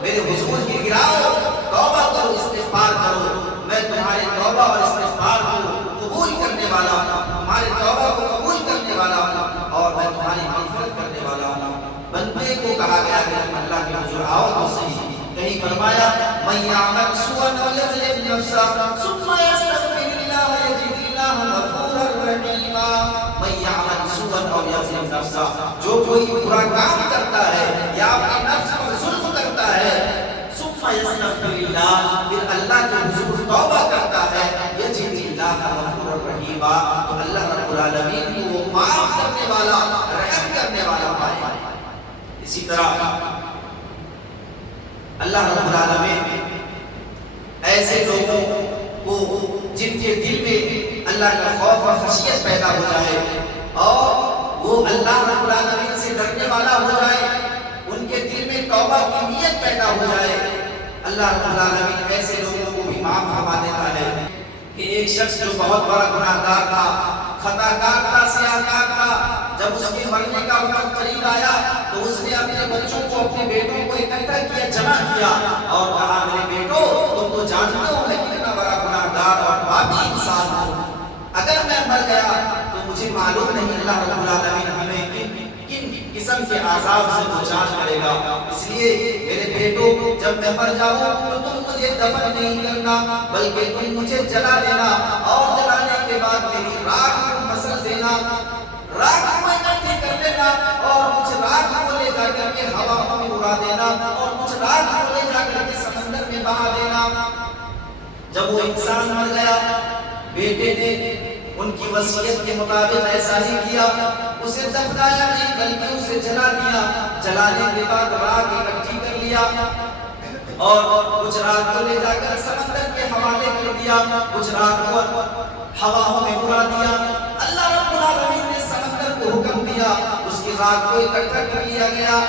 میرے حضور کی گراؤ، توبہ کرو، استغفار کرو، میں تمہارے توبہ اور استغفار کو قبول کرنے والا ہوں، تمہارے توبہ کو قبول کرنے والا ہوں اور میں تمہاری مغفرت کرنے والا ہوں۔ بندے کو کہا گیا کہ تم اللہ کے حضور آؤ تو صحیح، کہیں فرمایا من یعمل سوءا او یظلم نفسہ ثم یستغفر اللہ یجد اللہ غفورا رحیما، من یعمل سوءا او یظلم نفسہ، جو کوئی برا کام کرتا ہے یا اپنے نفس پر ظلم کرتا ہے، ثم یستغفر اللہ، پھر اللہ کے حضور توبہ کرتا ہے، یجد اللہ غفورا رحیما، تو اللہ رب العالمین کو وہ معاف کرنے والا، رحم کرنے والا پائے۔ اسی طرح اللہ رب العالمین ایسے لوگوں کو جن کے دل میں اللہ کا خوف اور خشیت پیدا ہو جائے اور وہ اللہ رب العالمین سے ڈرنے والا ہو جائے، ان کے دل میں توبہ کی نیت پیدا ہو جائے، اللہ رب العالمین ایسے لوگوں کو بھی معاف فرما دیتا ہے۔ کہ ایک شخص جو بہت بڑا گناہ گار تھا، خطا کار تھا، سیاہ کار تھا، جب اس کے مرنے کا وقت قریب آیا تو اس نے اپنے بچوں کو، اپنے بیٹوں کو اکٹھا کیا، جمع کیا اور کہا میرے بیٹو تم تو جانتے ہو میں کتنا بڑا گناہ گار اور پاپی انسان ہوں، اگر میں مر گیا تو مجھے معلوم نہیں اللہ رب العالمین ہمیں کن قسم کے عذاب سے دوچار کرے گا، اس لیے میرے بیٹو جب میں مر جاؤں تو تم مجھے دفن نہیں کرنا بلکہ تم مجھے جلا دینا اور جلانے کے بعد میری راکھ کو مسل دینا، راکھ کو اکٹھے کر لینا اور کچھ راکھ کو لے جا کر کے ہوا میں اڑا دینا اور کچھ راکھ کو لے جا کر کے سمندر میں بہا دینا۔ جب وہ انسان مر گیا بیٹے نے ان کی وصیت کے مطابق ایسا ہی کیا، اسے دفنایا نہیں بلکہ اسے جلا دیا، جلانے کے بعد راکھ اکٹھی کر لیا اور کچھ راکھ کو لے جا کر سمندر کے حوالے کر دیا، کچھ راکھ کو ہواؤں میں اڑا دیا۔ اللہ رب العالمین نے سمندر کو حکم دیا اس کی راکھ کو اکٹھا کر لیا گیا،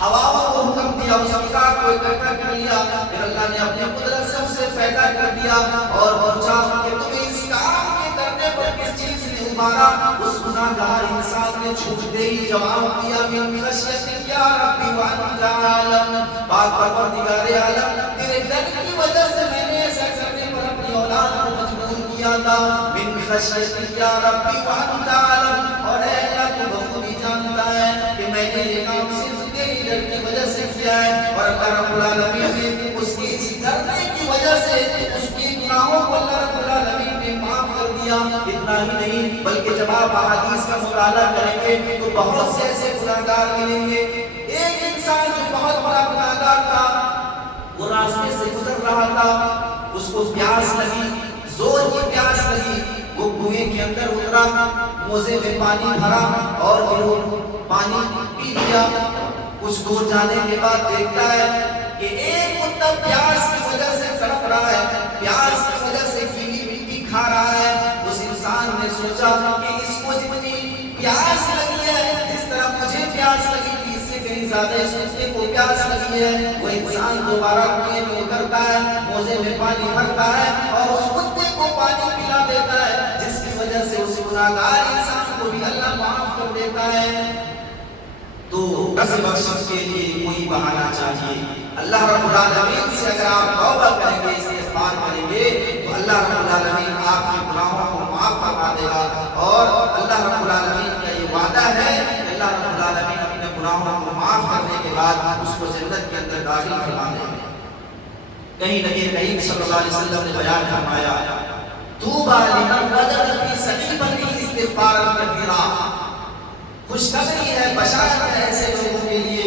ہواؤں کو حکم دیا اس کی راکھ کو اکٹھا کر لیا، پھر اللہ نے اپنی قدرت سے اسے پیدا کر دیا اور پوچھا کہ تمہیں اس کام کے کرنے پر کس چیز نے ابھارا؟ اس گناہ گار انسان نے جھوٹ دے ہی جواب دیا من خشیتک یا ربی وانت عالم، پاک پروردگار عالم تیرے ڈر کی وجہ سے میں نے ایسا کرنے پر اپنی اولاد کو مجبور کیا تھا، من خشیتک یا ربی وانت عالم، اور اے اللہ تو بخود ہی جانتا ہے کہ میں نے یہ کام صرف تیری ڈر کی وجہ سے کیا ہے، اور اللہ رب العالمین نے اس کی اس ڈرنے کی وجہ سے اس کی گناہوں کو اللہ رب العالمین نے معاف کر دیا۔ اتنا ہی نہیں بلکہ جب آپ احادیث کا مطالعہ کریں گے تو بہت سے ایسے گناہ گار ملیں گے۔ ایک انسان جو بہت بڑا گناہ گار تھا، وہ راستے سے گزر رہا تھا، اس کو پیاس لگی، زور کی پیاس لگی، وہ کنویں کے اندر اترا، موزے میں پانی بھرا اور پھر وہ پانی پی لیا۔ کچھ دور جانے کے بعد دیکھتا ہے کہ ایک کتا پیاس کی وجہ سے تڑپ رہا ہے، پیاس کی وجہ سے گیلی مٹی کھا رہا ہے۔ اس انسان نے سوچا کہ اس کو جتنی پیاس لگی ہے جس طرح مجھے پیاس لگی تھی اس سے کہیں زیادہ اس کتے کو پیاس لگی ہے۔ وہ انسان دوبارہ کنویں میں اترتا ہے، کوزے میں پانی بھرتا ہے اور اس کتے کو پانی پلا دیتا ہے، جس کی وجہ سے اس گناہگار انسان کو بھی اللہ معاف کر دیتا ہے۔ تو رزق بخشش کے لیے کوئی بہانہ چاہیے۔ اللہ رب العالمین سے اگر آپ توبہ کریں گے، استغفار کریں گے، تو اللہ رب العالمین آپ کے گناہوں کو معاف فرما دے گا، اور اللہ رب العالمین کا یہ وعدہ ہے کہ اللہ رب العالمین اپنے گناہوں کو معاف کرنے کے بعد اس کو جنت کے اندر داخل فرما دے گا۔ کہیں نبی کریم صلی اللہ علیہ وسلم نے بیان فرمایا، طوبیٰ لمن وجد فی صحیفته استغفارا کثیرا، خوشخبری ہے، بشارت ہے ایسے لوگوں کے لیے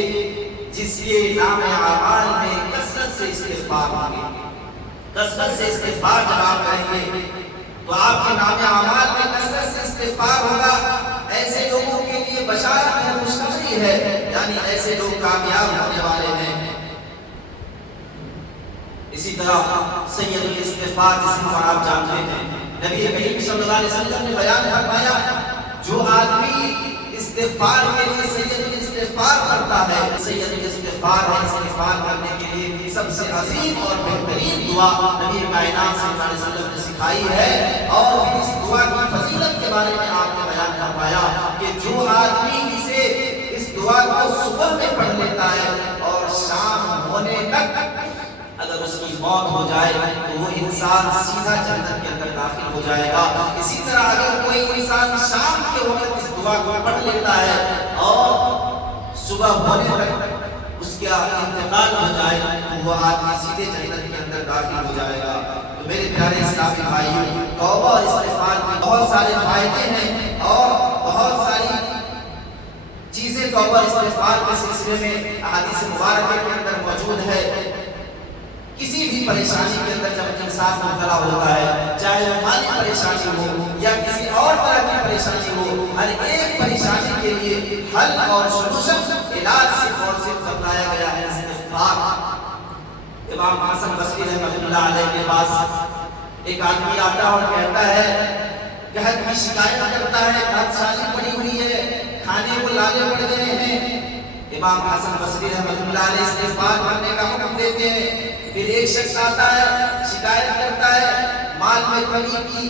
جس کے نام اعمال میں کثرت سے استغفار ہوں گے۔ کثرت سے استغفار جب آپ کریں گے تو آپ کے نام اعمال میں کثرت سے استغفار ہوگا۔ ایسے لوگوں کے لیے بشارت ہے، خوشخبری ہے، یعنی ایسے لوگ کامیاب ہونے والے ہیں۔ اسی طرح سید الاستغفار جس کو آپ جانتے ہیں، نبی کریم صلی اللہ علیہ وسلم نے بیان فرمایا، جو آدمی استغفار کے لیے سید الاستغفار کرتا ہے، سید الاستغفار ہے، استغفار کرنے کے لیے سب سے عظیم اور بہترین دعا نبی کائنات صلی اللہ علیہ وسلم نے سکھائی ہے، اور پھر اس دعا کی فضیلت کے بارے میں آپ نے بیان فرمایا کہ جو آدمی اس دعا کو صبح میں پڑھ لیتا ہے اور شام ہونے تک اگر اس کی موت ہو جائے تو وہ انسان سیدھا جنت کے اندر داخل ہو جائے گا۔ اسی طرح اگر کوئی انسان شام کے وقت اس دعا کو پڑھ لیتا ہے اور صبح ہونے تک اس کا انتقال ہو جائے تو وہ آدمی سیدھے جنت کے اندر داخل ہو جائے گا۔ تو میرے پیارے اسلامی بھائیوں، توبہ اور استغفار کے بہت سارے فائدے ہیں اور بہت ساری چیزیں توبہ اور استغفار کے سلسلے میں احادیث مبارکہ کے اندر موجود ہے۔ کسی بھی پریشانی کے اندر جب انسان مبتلا ہوتا ہے، چاہے وہ مالی پریشانی ہو یا کسی اور طرح کی پریشانی ہو، ہر ایک پریشانی کے لیے حل اور سلوشن، علاج صرف اور صرف بتلایا گیا ہے استغفار۔ امام حسن بصری رحمۃ اللہ علیہ کے پاس ایک آدمی آتا اور کہتا ہے کہ حد کی شکایت کرتا ہے، حد شادی پڑی ہوئی ہے، کھانے کو لالے پڑ گئے ہیں۔ امام حسن بصری رحمۃ اللہ علیہ استغفار کرنے کا حکم دیتے ہیں۔ پھر ایک شخص آتا ہے، شکایت کرتا ہے مال میں کمی کی،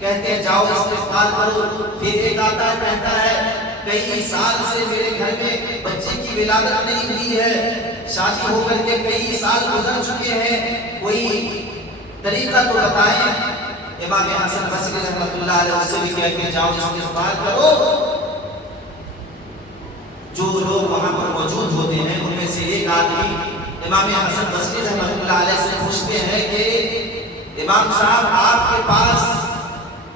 کہتے ہیں جاؤ استغفار کرو۔ پھر ایک آتا ہے، کہتا ہے کئی سال سے میرے گھر میں بچے کی ولادت نہیں ہوئی ہے، شادی ہو کر کے کئی سال گزر چکے ہیں، کوئی طریقہ تو بتائیں۔ امام حسن بصری رحمۃ اللہ علیہ اس سے بھی کہتے ہیں جاؤ استغفار کرو۔ جو لوگ وہاں پر موجود ہوتے ہیں ان میں سے ایک آدمی امام حسن بصری رحمۃ اللہ علیہ سے پوچھتے ہیں کہ امام صاحب آپ کے پاس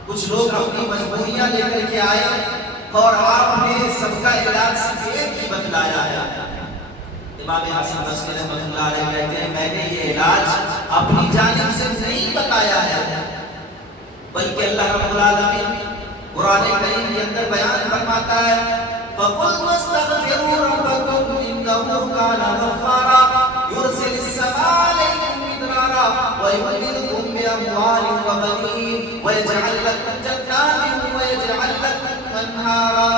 کچھ لوگ اپنی مجبوریاں لے کر کے آئے اور آپ نے سب کا علاج صرف ایک ہی بتلایا ہے۔ امام حسن بصری رحمۃ اللہ علیہ کہتے ہیں میں نے یہ علاج اپنی جانب سے نہیں بتایا ہے، بلکہ اللہ رب العالمین قرآن کریم کے اندر بیان فرماتا ہے فَقُلْتُ اسْتَغْفِرُوا رَبَّكُمْ إِنَّهُ كَانَ غَفَّارًا يُرْسِلِ السَّمَاءَ عَلَيْكُمْ مِدْرَارًا وَيُمْدِدْكُم بِأَمْوَالٍ وَبَنِينَ وَيَجْعَل لَّكُمْ جَنَّاتٍ وَيَجْعَل لَّكُمْ أَنْهَارًا۔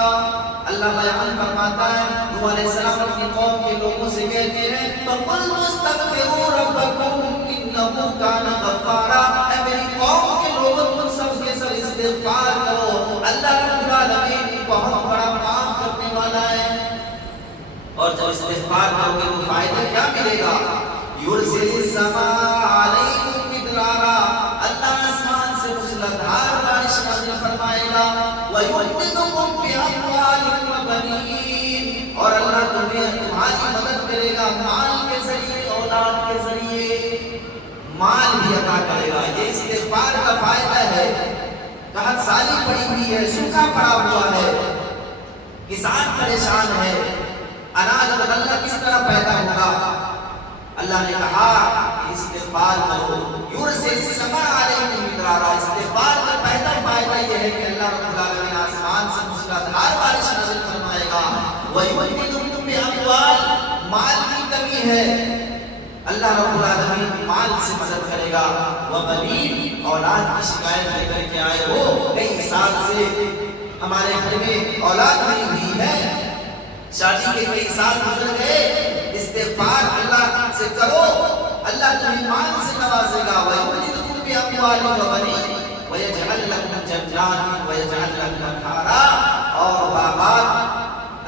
اللہ بیان فرماتا ہے نوح علیہ السلام اپنی قوم کے لوگوں سے کہتے ہیں فَقُلْتُ اسْتَغْفِرُوا رَبَّكُمْ إِنَّهُ كَانَ غَفَّارًا، اے میری قوم کے لوگوں تم سب کے سب استغفار کرو، اللہ رب العالمین بہت بڑا معاف کرنے والا ہے۔ اور جب استغفار کرو گے تو فائدہ کیا ملے گا؟ یرسل السماء علیکم مدرارا، اللہ آسمان سے موسلادھار بارش نازل فرمائے گا، ویمددکم باموال وبنین، اور اللہ تمہیں تمہاری مدد کرے گا مال کے ذریعے، اولاد کے ذریعے، مال بھی عطا کرے گا۔ یہ استغفار کا فائدہ ہے۔ قحط سالی پڑی ہوئی ہے، سوکھا پڑا ہوا ہے، کسان پریشان ہے، اناج اور غلہ کس طرح پیدا ہوگا؟ اللہ نے کہا استغفار کرو، یرسل السماء علیکم مدرارا۔ استغفار کا پہلا فائدہ یہ ہے کہ اللہ رب العالمین آسمان سے موسلادھار بارش نازل فرمائے گا، وَيُمْدِدْكُم بِأَمْوَالٍ، مال کی کمی ہے، اللہ رب العالمین مال سے مدد کرے گا، وَبَنِينَ، اولاد کی شکایت لے کر کے آئے ہو کئی سال سے ہمارے گھر میں اولاد نہیں ہوئی ہے، شادی کے کئی سال گزر گئے، استغفار اللہ سے کرو، اللہ تمہیں مال سے نوازے أموال وبنين ويجعل لكم جنات ويجعل لكم أنهارا. اور باغات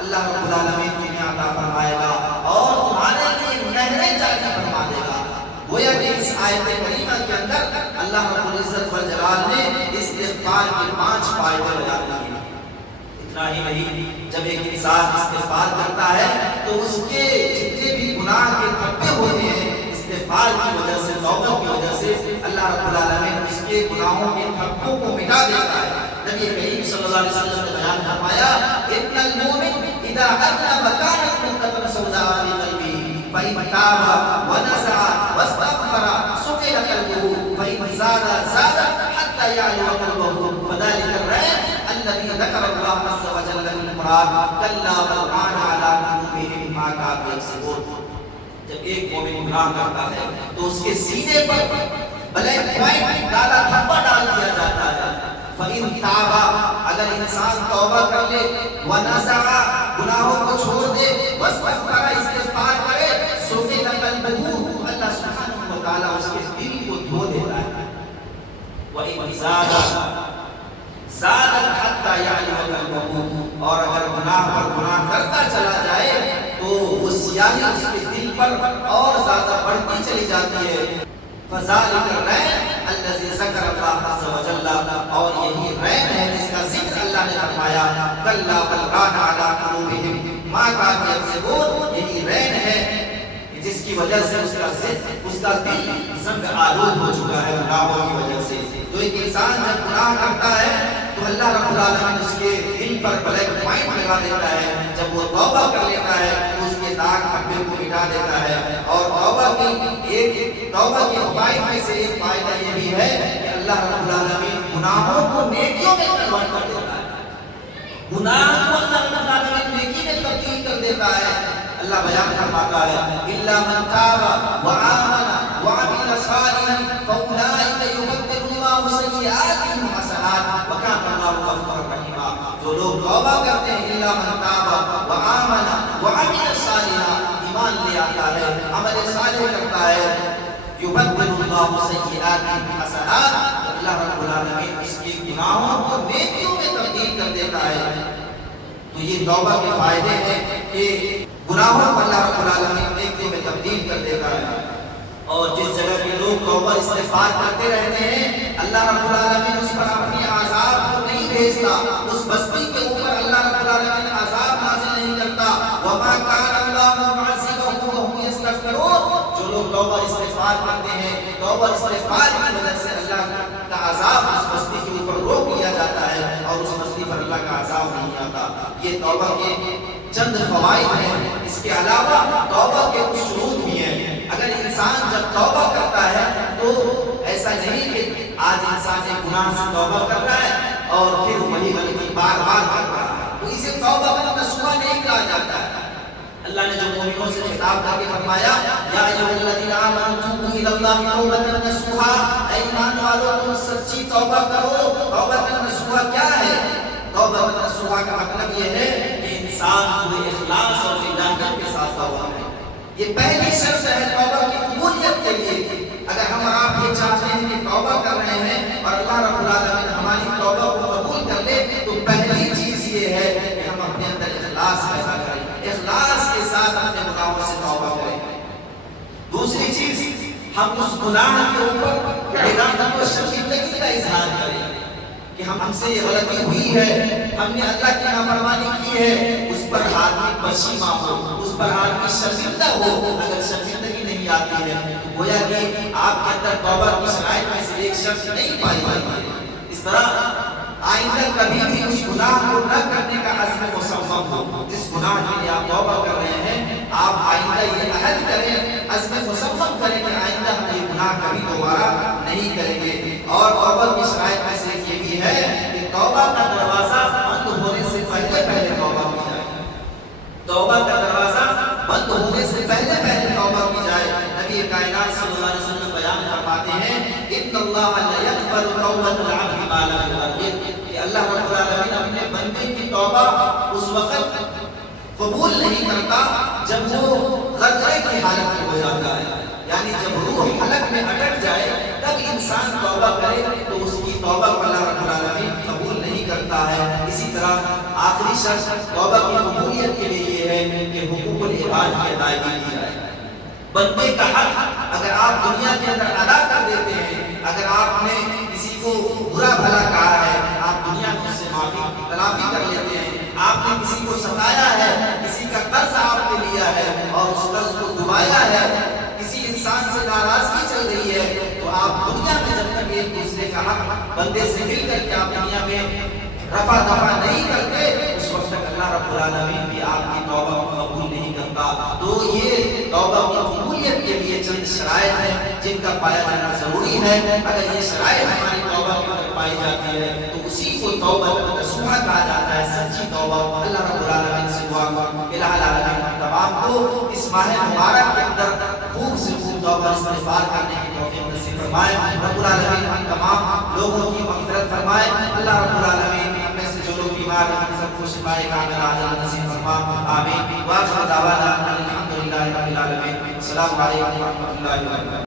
اللہ رب العالمین تمہیں عطا فرمائے گا اور تمہارے لیے نہریں جاری فرما دے گا. گویا کہ اس آیت کریمہ کے اندر اللہ رب العزت والجلال نے استغفار کے 5 فائدے بیان کیے. اتنا ہی نہیں، جب ایک انسان استغفار کرتا ہے تو اس کے جتنے بھی گناہ کے دھبے ہوتے ہیں استغفار کی وجہ سے، توبہ کی وجہ سے اللہ رب العالمین اس کے گناہوں کے دھبوں کو مٹا دیتا ہے. نبی کریم صلی اللہ علیہ وسلم نے بیان فرمایا ان المؤمن اذا اذنب كانت نقطة سوداء في قلبه فإن تاب ونزع واستغفر سقل قلبه فإن زاد حتى يعلو قلبه فذلك الرأي الذي ذكر الله عز وجل في القرآن كلا بل ران على قلوبهم ما كانوا يكسبون. جب ایک مومن گناہ کرتا ہے تو اس کے سینے پر بلیک پوائنٹ کالا دھبا ڈال دیا جاتا ہے. فَإِن تَابَ اگر انسان توبہ کر لے، وَنَزَعَ گناہوں کو چھوڑ دے، وَاسْتَغْفَرَ استغفار کرے، سُقِلَ قَلْبُهُ اللہ سبحانہ وتعالی اس کے دل کو دھو دیتا ہے. وَإِن زَادَ حَتَّى يَعْلُوَ قَلْبُهُ اور اگر گناہ پر گناہ کرتا چلا جائے تو وہ سیاہی اس کے دل پر اور زیادہ بڑھتی چلی جاتی ہے. فَذَلِكَ الرَّيْنُ الَّذِي ذَكَرَ اللَّهُ عَزَّ وَجَلَّ اور یہی رین ہے جس کا ذکر اللہ نے فرمایا كَلَّا بَلْ رَانَ عَلَىٰ قُلُوبِهِمْ مَا كَانُوا يَكْسِبُونَ. یہی رین ہے جس کی وجہ سے اس کا دل زنگ آلود ہو چکا ہے گناہوں کی وجہ سے. تو ایک انسان جب گناہ کرتا ہے تو اللہ رب العالمین اس کے دل پر بلیک پوائنٹ لگا دیتا ہے. جب وہ توبہ کر لیتا ہے تو اس کے داغ دھبے کو مٹا دیتا ہے. اور توبہ کے فوائد میں سے ایک فائدہ یہ بھی ہے کہ اللہ رب العالمین گناہوں کو نیکیوں میں کنورٹ کر دیتا ہے. گناہ کو اللہ رب العالمین نیکی میں تبدیل کر دیتا ہے. اللہ بیان فرماتا ہے الا من تاب وآمن وعمل صالحا فاولئک یبدل اللہ سیئاتهم حسنات وکان اللہ غفورا رحیما. جو لوگ توبہ کرتے ہیں الا من تاب وآمن وعمل صالحا ایمان لے آتا ہے، عمل صالح کرتا ہے، یبدل اللہ سیئاتهم حسنات اللہ رب العالمین اس کے گناہوں کو نیکیوں میں تبدیل کر دیتا ہے. تو یہ توبہ کے فائدے ہیں کہ گناہوں کو اللہ رب العالمین نیکیوں میں تبدیل کر دیتا ہے. اور جس جگہ کے لوگ توبہ استغفار کرتے رہتے ہیں اللہ رب العالمین اس پر اپنی عذاب کو نہیں بھیجتا. اس بستی کے اوپر اللہ رب العالمین عذاب نازل نہیں کرتا. وما كان الله معذبهم وهم يستغفرون. جو لوگ توبہ استغفار کرتے ہیں توبہ استغفار کی وجہ سے اللہ کا عذاب اس بستی کے اوپر روک لیا جاتا ہے اور اس بستی پر اللہ کا عذاب نہیں آتا. یہ توبہ کے چند فوائد ہیں. اس کے علاوہ توبہ کے کچھ شروط بھی ہیں. اگر انسان جب توبہ کرتا ہے تو ایسا نہیں کہ آج انسان ایک گناہ سے توبہ کر رہا ہے اور پھر وہی غلطی بار بار کر رہا ہے تو اسے توبہ کا نصوحہ نہیں کہا جاتا ہے. اللہ نے جو مومنوں سے خطاب کر کے فرمایا یا ایھا الذین آمنوا توبوا الی اللہ توبۃ نصوحا، اے ایمان والو تم سچی توبہ کرو. توبۃ نصوحا کیا ہے؟ توبۃ نصوحا کا مطلب یہ ہے کہ انسان پورے اخلاص اور للہیت کے ساتھ توبہ کرے. یہ پہلی شرط ہے توبہ کی قبولیت کے لیے. اگر ہم اور آپ یہ چاہتے ہیں کہ توبہ کر رہے ہیں اور اللہ رب العالمین ہماری توبہ کو قبول کر لے تو پہلی چیز یہ ہے کہ ہم اپنے اندر اخلاص پیدا کریں، اخلاص کے ساتھ اپنے گناہوں سے توبہ کریں. دوسری چیز ہم اس گناہ کے اوپر ندامت و شرمندگی کا اظہار کریں کہ ہم سے یہ غلطی ہوئی ہے، ہم نے اللہ کی نافرمانی کی ہے. اس پر آدمی پشیماں ہو، اس پر آدمی شرمندہ ہو. اگر شرمندگی نہیں آتی ہے تو گویا کہ آپ کے اندر توبہ کی شرائط میں سے ایک شرط نہیں پائی جاتی ہے. اس طرح آئندہ کبھی بھی اس گناہ کو نہ کرنے کا عزم مصمم ہو. جس گناہ کے لیے آپ توبہ کر رہے ہیں آپ آئندہ یہ عہد کریں، عزم مصمم کریں کہ آئندہ ہم یہ گناہ کبھی دوبارہ نہیں کریں گے. اور توبہ کی شرائط میں سے یہ بھی ہے کہ توبہ کا دروازہ بند ہونے سے پہلے توبہ کی جائے. توبہ کا دروازہ بند ہونے سے پہلے توبہ کی جائے. نبی کائنات صلی اللہ علیہ وسلم بیان فرماتے ہیں ان اللہ لا يقبل توبۃ العبد ما لم يغرر، کہ اللہ رب العالمین اپنے بندے کی توبہ اس وقت قبول نہیں کرتا جب وہ غرغرے کی حالت میں ہو جاتا ہے. یعنی جب روح حلق میں اٹک جائے تب انسان توبہ کرے تو اس کی توبہ کو اللہ رب العالمین قبول نہیں کرتا ہے۔ اسی طرح آخری شرط توبہ کی قبولیت کے لیے یہ ہے کہ حقوق العباد کی ادائیگی کی جائے۔ بندے کا حق اگر آپ دنیا کے اندر ادا کر دیتے ہیں، اگر آپ نے کسی کو برا بھلا کہا ہے، آپ دنیا میں اس سے معافی تلافی کر لیتے ہیں، آپ نے کسی کو ستایا ہے، کسی کا قرض آپ نے لیا ہے اور اس قرض کو ڈبایا ہے، کسی انسان سے ناراضگی چل رہی ہے، تو آپ دنیا میں جب تک ایک دوسرے کا حق بندے سے مل کر کے آپ دنیا میں رفع دفع نہیں کرتے، اس وقت تک اللہ رب العالمین بھی آپ کی توبہ کو قبول نہیں کرتا۔ تو یہ توبہ کی قبولیت کے لیے چند شرائط ہیں جن کا پایا جانا ضروری ہے۔ اگر یہ شرائط ہماری توبہ کے اندر پائی جاتی ہے تو اسی کو توبہ نصوحہ کہا جاتا ہے، سچی توبہ۔ اللہ رب العالمین سے دعا کروں الہ العالمین ہم تمام کو اس ماہ مبارک کے اندر خوب سے خوب توبہ استغفار کرنے کی توفیق نصیب فرمائے۔ رب العالمین ہم تمام لوگوں کی مغفرت فرمائے۔ اللہ رب العالمین ہم میں سے جو لوگ بیمار ہیں سب کو شفائے کاملہ عاجلہ نصیب فرما، آمین۔ وآخر دعوانا الحمدللہ رب العالمین۔ السلام علیکم ورحمۃ اللہ وبرکاتہ۔